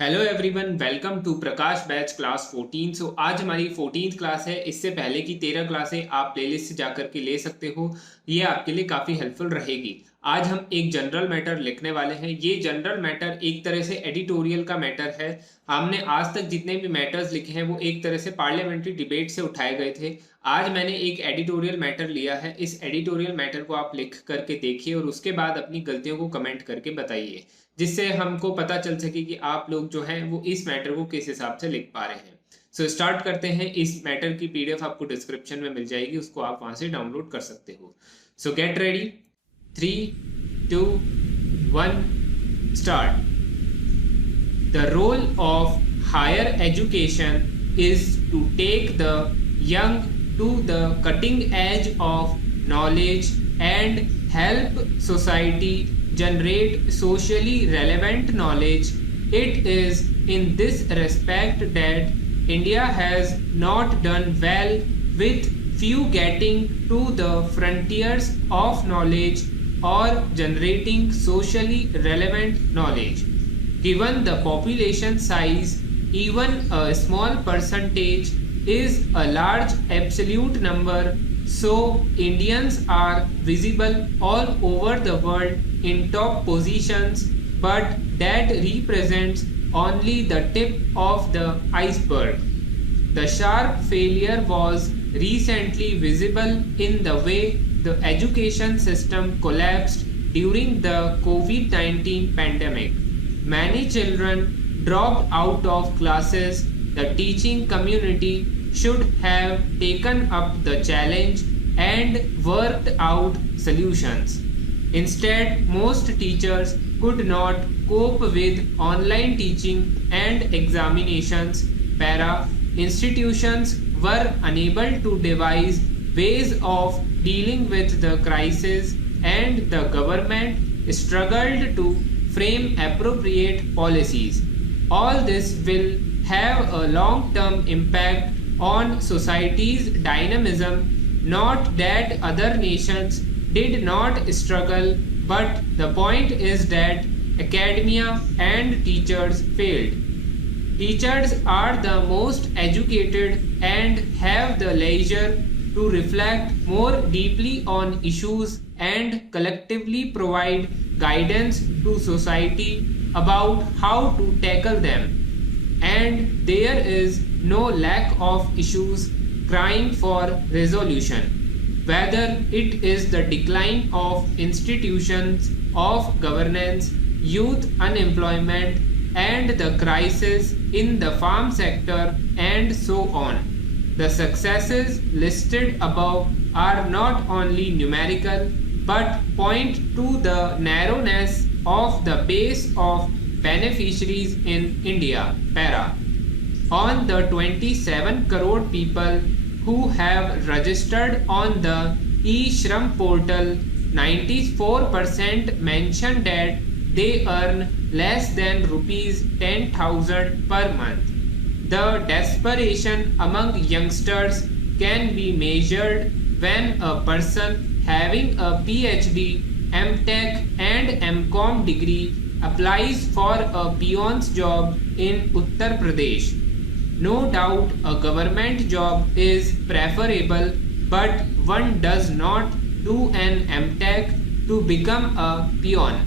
Hello everyone, welcome to Prakash batch class 14। आज हमारी 14th class है। इससे पहले की 13 क्लासें आप प्लेलिस्ट से जाकर के ले सकते हो। ये आपके लिए काफ़ी हेल्पफुल रहेगी। आज हम एक जनरल मैटर लिखने वाले हैं। ये जनरल मैटर एक तरह से एडिटोरियल का मैटर है। हमने आज तक जितने भी मैटर्स लिखे हैं वो एक तरह से पार्लियामेंट्री डिबेट से उठाए गए थे। आज मैंने एक एडिटोरियल मैटर लिया है। इस एडिटोरियल मैटर को आप लिख करके देखिए और उसके बाद अपनी गलतियों को कमेंट करके बताइए, जिससे हमको पता चल सके कि आप लोग जो हैं वो इस मैटर को किस हिसाब से लिख पा रहे हैं। स्टार्ट करते हैं। इस मैटर की पीडीएफ आपको डिस्क्रिप्शन में मिल जाएगी, उसको आप वहां से डाउनलोड कर सकते हो। Gate ready. 3, 2, 1 start. The role of higher education is to take the young to the cutting edge of knowledge and help society generate socially relevant knowledge. It is in this respect that India has not done well, with few getting to the frontiers of knowledge or generating socially relevant knowledge. Given the population size, even a small percentage is a large absolute number, so Indians are visible all over the world in top positions, but that represents only the tip of the iceberg. The sharp failure was recently visible in the way the education system collapsed during the COVID-19 pandemic. Many children dropped out of classes. The teaching community should have taken up the challenge and worked out solutions. Instead, most teachers could not cope with online teaching and examinations. Para institutions were unable to devise ways of dealing with the crisis, and the government struggled to frame appropriate policies. All this will have a long-term impact on society's dynamism. Not that other nations did not struggle, but the point is that academia and teachers failed. Teachers are the most educated and have the leisure to reflect more deeply on issues and collectively provide guidance to society about how to tackle them. And there is no lack of issues crying for resolution. Whether it is the decline of institutions of governance, youth unemployment, and the crisis in the farm sector, and so on. The successes listed above are not only numerical but point to the narrowness of the base of beneficiaries in India. Para. On the 27 crore people who have registered on the e-Shram portal, 94% mention that they earn less than rupees 10,000 per month. The desperation among youngsters can be measured when a person having a PhD, MTech and MCom degree applies for a peon's job in Uttar Pradesh. No doubt a government job is preferable, but one does not do an MTech to become a peon.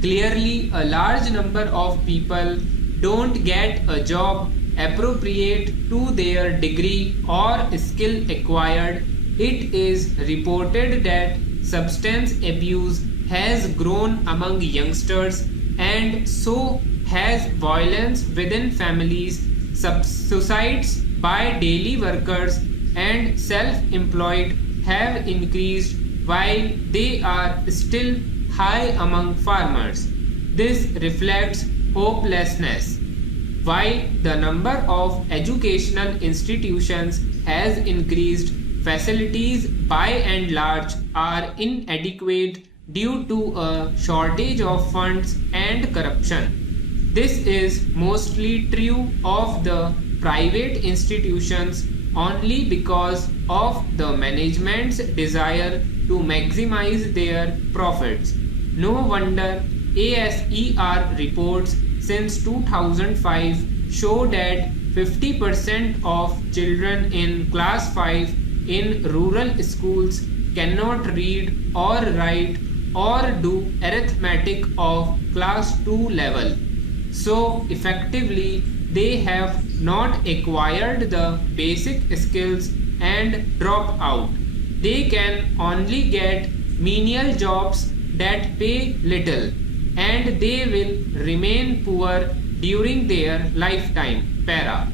Clearly, a large number of people don't get a job appropriate to their degree or skill acquired. It is reported that substance abuse has grown among youngsters, and so has violence within families. Suicides by daily workers and self-employed have increased, while they are still high among farmers. This reflects hopelessness. While the number of educational institutions has increased, facilities by and large are inadequate due to a shortage of funds and corruption. This is mostly true of the private institutions only because of the management's desire to maximize their profits. No wonder ASER reports since 2005 show that 50% of children in class 5 in rural schools cannot read or write or do arithmetic of class 2 level. So effectively they have not acquired the basic skills and drop out. They can only get menial jobs that pay little, and they will remain poor during their lifetime. Para.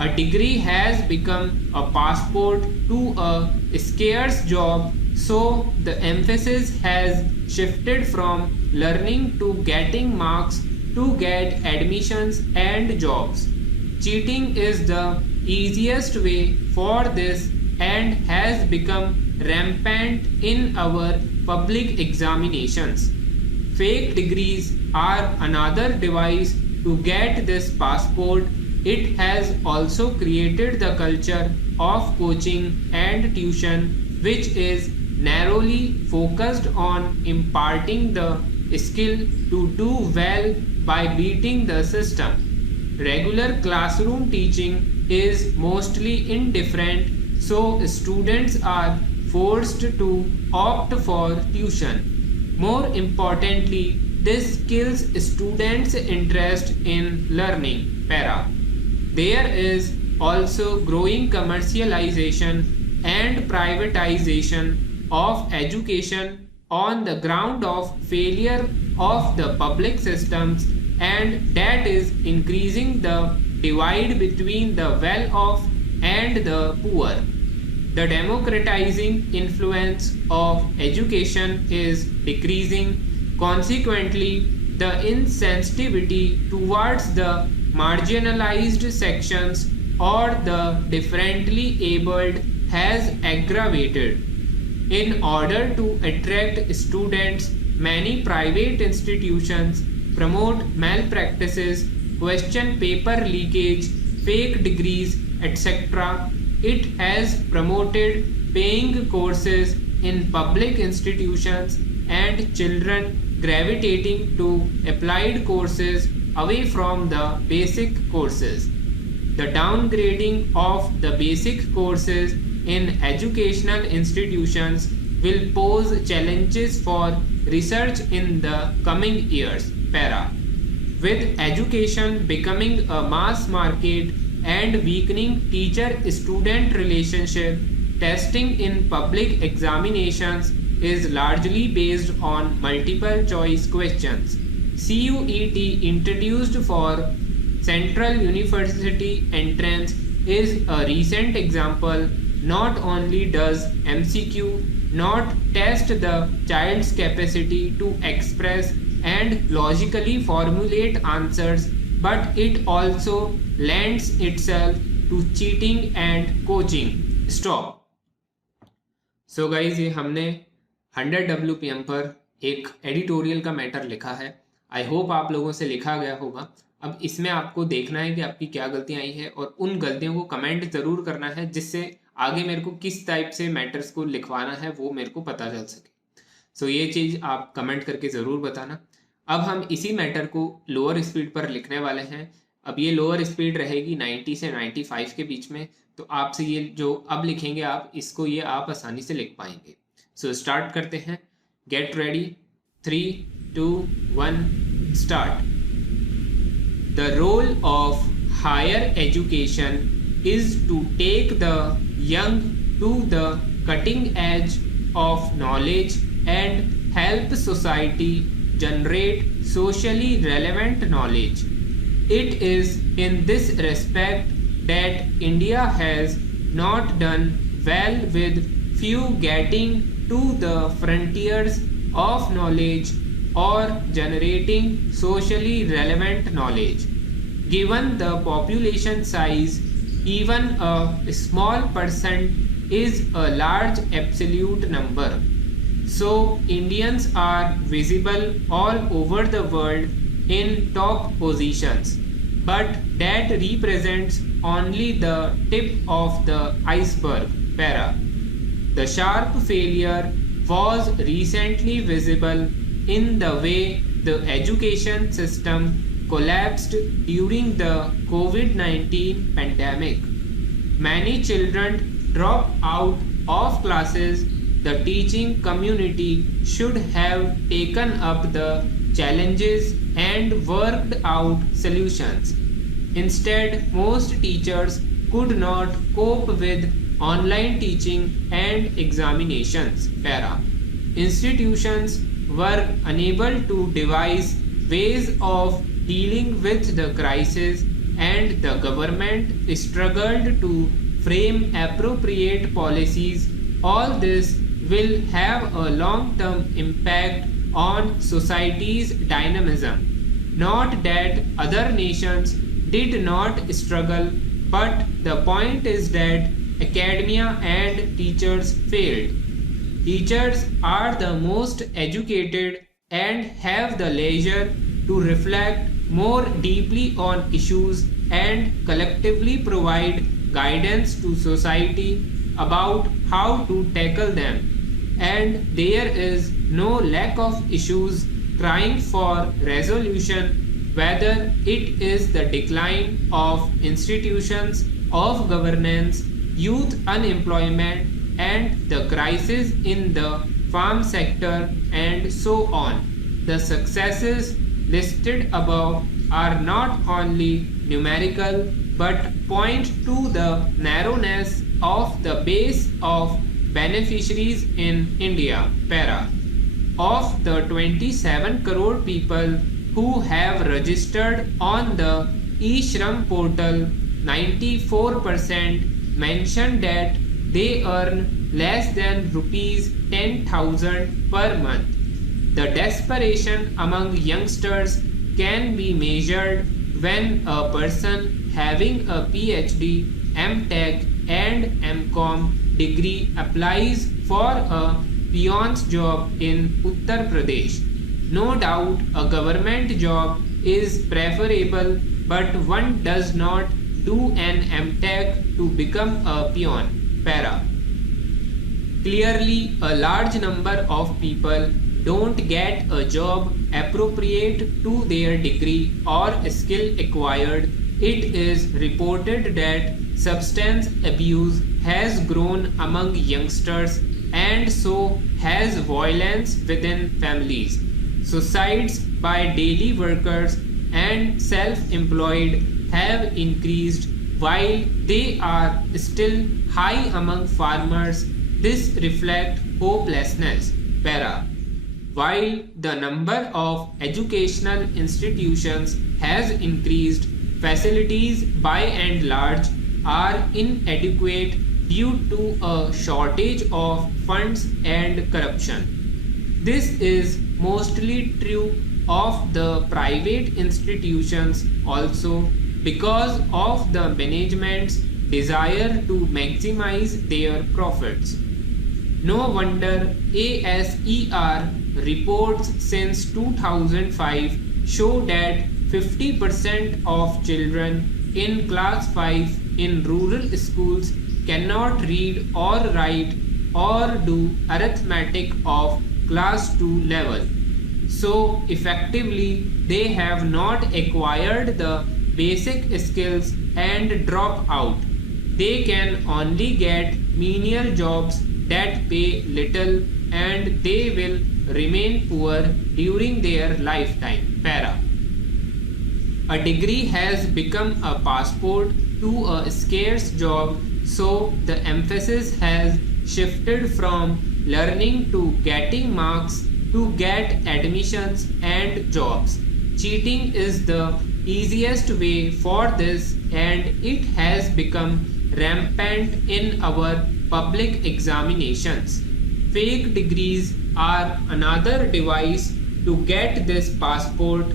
A degree has become a passport to a scarce job, so the emphasis has shifted from learning to getting marks to get admissions and jobs. Cheating is the easiest way for this and has become rampant in our public examinations. Fake degrees are another device to get this passport. It has also created the culture of coaching and tuition, which is narrowly focused on imparting the skill to do well by beating the system. Regular classroom teaching is mostly indifferent, so students are forced to opt for tuition. More importantly, this kills students' interest in learning. Para. There is also growing commercialization and privatization of education on the ground of failure of the public systems, and that is increasing the divide between the well off and the poor. The democratizing influence of education is decreasing. Consequently, the insensitivity towards the marginalized sections or the differently abled has aggravated. In order to attract students, many private institutions promote malpractices, question paper leakage, fake degrees, etc. It has promoted paying courses in public institutions and children gravitating to applied courses away from the basic courses. The downgrading of the basic courses in educational institutions will pose challenges for research in the coming years. Para. With education becoming a mass market and weakening teacher-student relationship, testing in public examinations is largely based on multiple choice questions. CUET introduced for Central University entrance is a recent example. Not only does MCQ not test the child's capacity to express and logically formulate answers, but it also lends itself to cheating and coaching. Stop. So guys, ये हमने 100 WPM पर एक editorial का matter लिखा है. I hope आप लोगों से लिखा गया होगा. अब इसमें आपको देखना है कि आपकी क्या गलतियां आई है और उन गलतियों को कमेंट ज़रूर करना है, जिससे आगे मेरे को किस टाइप से मैटर्स को लिखवाना है वो मेरे को पता चल सके. सो ये चीज़ आप कमेंट करके ज़रूर बताना. अब हम इसी मैटर को लोअर स्पीड पर लिखने वाले हैं. अब ये लोअर स्पीड रहेगी 90 से 95 के बीच में. तो आपसे ये जो अब लिखेंगे आप, इसको ये आप आसानी से लिख पाएंगे. सो स्टार्ट करते हैं. Get ready. 3, 2, 1 start. The role of higher education is to take the young to the cutting edge of knowledge and help society generate socially relevant knowledge. It is in this respect that India has not done well, with few getting to the frontiers of knowledge or generating socially relevant knowledge. Given the population size, even a small percent is a large absolute number. So Indians are visible all over the world in top positions, but that represents only the tip of the iceberg. Para. The sharp failure was recently visible in the way the education system collapsed during the COVID-19 pandemic. Many children dropped out of classes. The teaching community should have taken up the challenges and worked out solutions. Instead, most teachers could not cope with online teaching and examinations. Para. Institutions were unable to devise ways of dealing with the crisis, and the government struggled to frame appropriate policies. All this will have a long term impact on society's dynamism. Not that other nations did not struggle, but the point is that academia and teachers failed. Teachers are the most educated and have the leisure to reflect more deeply on issues and collectively provide guidance to society about how to tackle them. And there is no lack of issues crying for resolution, whether it is the decline of institutions of governance, youth unemployment, and the crisis in the farm sector, and so on. The successes listed above are not only numerical but point to the narrowness of the base of beneficiaries in India. Para. Of the 27 crore people who have registered on the eShram portal, 94% mention that they earn less than rupees 10,000 per month. The desperation among youngsters can be measured when a person having a PhD, MTech, and MCom degree applies for a peon's job in Uttar Pradesh. No doubt a government job is preferable, but one does not do an MTech to become a peon. Para. Clearly, a large number of people don't get a job appropriate to their degree or skill acquired. It is reported that substance abuse has grown among youngsters, and so has violence within families. Suicides by daily workers and self-employed have increased while they are still high among farmers. This reflects hopelessness. Para. While the number of educational institutions has increased, facilities by and large are inadequate due to a shortage of funds and corruption. This is mostly true of the private institutions also, because of the management's desire to maximize their profits. No wonder ASER reports since 2005 show that 50% of children in class 5 in rural schools cannot read or write or do arithmetic of class 2 level. So effectively they have not acquired the basic skills and drop out. They can only get menial jobs that pay little, and they will remain poor during their lifetime. Para. A degree has become a passport to a scarce job, so the emphasis has shifted from learning to getting marks to get admissions and jobs. Cheating is the easiest way for this, and it has become rampant in our public examinations. Fake degrees are another device to get this passport.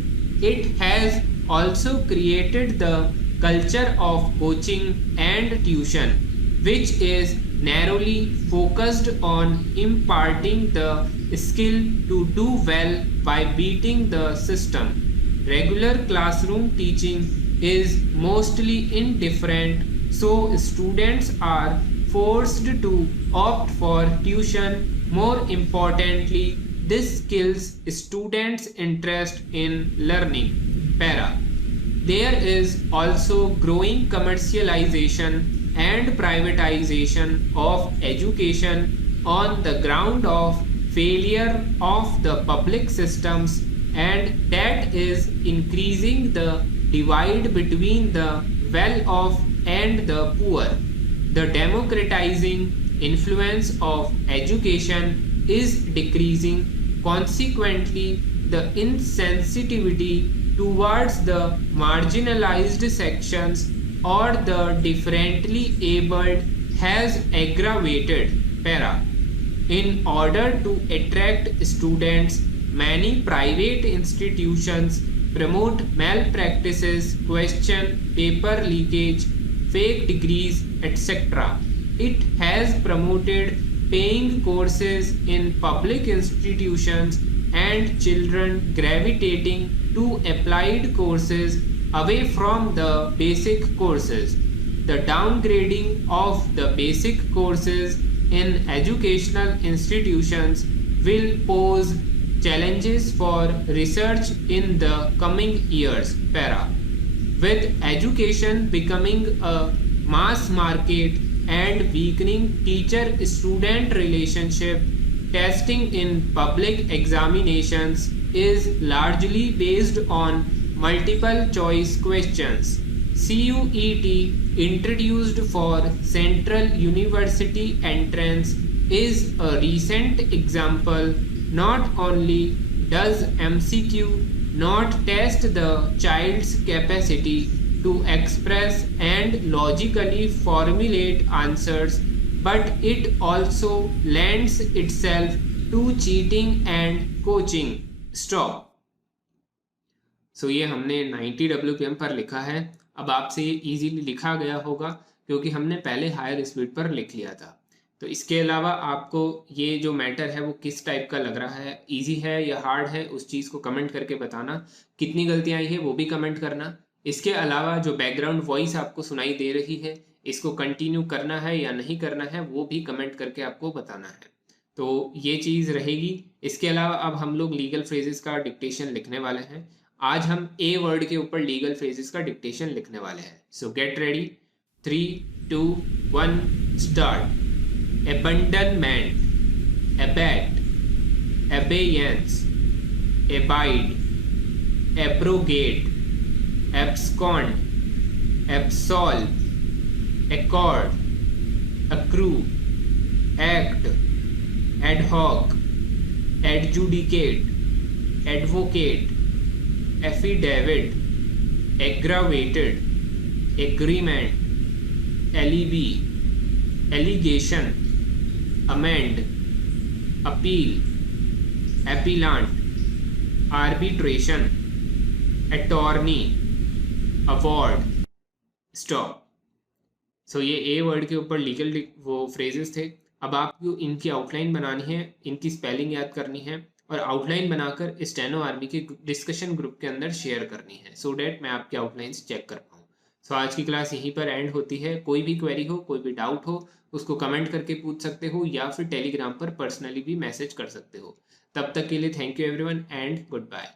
It has also created the culture of coaching and tuition, which is narrowly focused on imparting the skill to do well by beating the system. Regular classroom teaching is mostly indifferent, so students are forced to opt for tuition. More importantly, this kills students' interest in learning. Para. There is also growing commercialization and privatization of education on the ground of failure of the public systems, and that is increasing the divide between the well-off and the poor. The democratizing influence of education is decreasing. Consequently, the insensitivity towards the marginalized sections or the differently abled has aggravated. Para. In order to attract students, many private institutions promote malpractices, question paper leakage, fake degrees, etc. It has promoted paying courses in public institutions and children gravitating to applied courses away from the basic courses. The downgrading of the basic courses in educational institutions will pose challenges for research in the coming years. Para. With education becoming a mass market and weakening teacher-student relationship, testing in public examinations is largely based on multiple choice questions. CUET, introduced for Central University entrance, is a recent example. Not only does MCQ not test the child's capacity to express and logically formulate answers, but it also lends itself to cheating and coaching. Stop. सो ये हमने 90 WPM पर लिखा है. अब आपसे ये easily लिखा गया होगा क्योंकि हमने पहले हायर स्पीड पर लिख लिया था. तो इसके अलावा आपको ये जो मैटर है वो किस टाइप का लग रहा है, इजी है या हार्ड है, उस चीज़ को कमेंट करके बताना. कितनी गलतियाँ आई है वो भी कमेंट करना. इसके अलावा जो बैकग्राउंड वॉइस आपको सुनाई दे रही है, इसको कंटिन्यू करना है या नहीं करना है वो भी कमेंट करके आपको बताना है. तो ये चीज़ रहेगी. इसके अलावा अब हम लोग लीगल फ्रेजेस का डिक्टेशन लिखने वाले हैं. आज हम ए वर्ड के ऊपर लीगल फ्रेजेस का डिक्टेशन लिखने वाले हैं. सो gate ready. 3, 2, 1 start. Abandonment, abet, abeyance, abide, abrogate, abscond, absolve, accord, accrue, act, ad hoc, adjudicate, advocate, affidavit, aggravated, agreement, alibi, allegation, amend, appeal, appellant, arbitration, attorney, award. Stop. So ये a word के ऊपर legal वो phrases थे. अब आपको इनकी outline बनानी है, इनकी स्पेलिंग याद करनी है और आउटलाइन बनाकर स्टेनो आर्मी के डिस्कशन ग्रुप के अंदर शेयर करनी है सो डैट मैं आपके आउटलाइंस चेक कर पाऊँ. सो आज की क्लास यहीं पर एंड होती है. कोई भी क्वेरी हो, कोई भी डाउट हो, उसको कमेंट करके पूछ सकते हो या फिर टेलीग्राम पर पर्सनली भी मैसेज कर सकते हो. तब तक के लिए thank you everyone and good bye.